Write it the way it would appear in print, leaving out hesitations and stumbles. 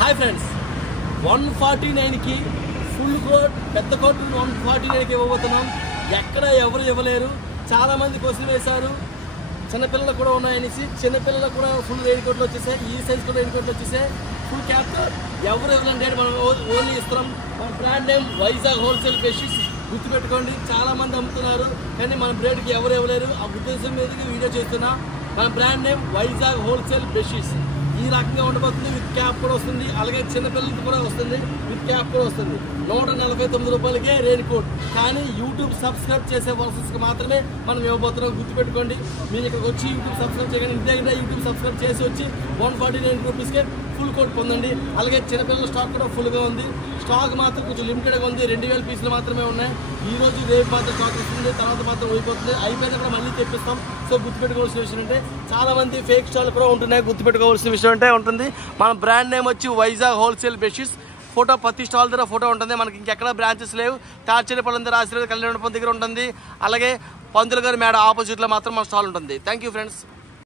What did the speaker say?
Hi friends, 149కి full coat పెద్ద coat 149కి ఇవ్వబోతున్నాం. ఎక్కడ ఎవరు ఇవ్వలేరు. చాలామంది క్వశ్చన్ వేశారు, చిన్నపిల్లలకు కూడా ఉన్నాయనేసి. చిన్నపిల్లలకు కూడా ఫుల్ రెయిన్ కోట్లు వచ్చేసాయి, ఈ సైజ్ కూడా రెయిన్ కోట్లు వచ్చేసాయి. ఫుల్ క్యాప్తో ఎవరు ఇవ్వాలంటే మనం ఓన్లీ ఇస్తున్నాం. మన brand name Vizag wholesale bedsheets. గుర్తుపెట్టుకోండి, చాలామంది అమ్ముతున్నారు కానీ మన బ్రాండ్కి ఎవరు ఇవ్వలేరు. ఆ ఉద్దేశం మీదకి వీడియో చేస్తున్నా. మన brand name Vizag wholesale bedsheets. ఈ రకంగా ఉండబోతుంది. విత్ క్యాప్ కూడా వస్తుంది, అలాగే చిన్నపిల్లలకి కూడా వస్తుంది. విత్ క్యాప్ కూడా వస్తుంది. 149 రూపాయలకే రెయిన్ కోట్. కానీ యూట్యూబ్ సబ్స్క్రైబ్ చేసే పర్సన్స్కి మాత్రమే మనం ఇవ్వబోతున్నాం. గుర్తుపెట్టుకోండి, మీరు ఇక్కడికి వచ్చి యూట్యూబ్ సబ్స్క్రైబ్ చేయగానే ఇంటి దగ్గర యూట్యూబ్ సబ్స్క్రైబ్ చేసి వచ్చి 149 రూపీస్కే ఫుల్ కోట్ పొందండి. అలాగే చిన్నపిల్లల స్టాక్ కూడా ఫుల్గా ఉంది. స్టాక్ మాత్రం కొంచెం లిమిటెడ్గా ఉంది. 2000 పీసులు మాత్రమే ఉన్నాయి. ఈ రోజు రేపు మాత్రం స్టాక్ వస్తుంది, తర్వాత మాత్రం అయిపోతుంది. అయిపోయినా కూడా మళ్ళీ తెప్పిస్తాం. సో గుర్తుపెట్టుకోవాల్సిన విషయం అంటే చాలామంది ఫేక్ స్టాల్ కూడా ఉంటున్నాయి. గుర్తుపెట్టుకోవాల్సిన విషయం అంటే ఉంటుంది. మన బ్రాండ్ నేమ్ వచ్చి వైజాగ్ హోల్సేల్ బెడ్షీట్స్. ఫోటో ప్రతి స్టాల్ దగ్గర ఫోటో ఉంటుంది. మనకి ఇంకెక్కడ బ్రాంచెస్ లేవు. తాడ్చేపల్లి దగ్గర, ఆశీర్వాద కళ్యాణ మండపం దగ్గర ఉంటుంది. అలాగే పంతులు గారి మేడ ఆపోజిట్లో మాత్రం మన స్టాల్ ఉంటుంది. Thank you friends.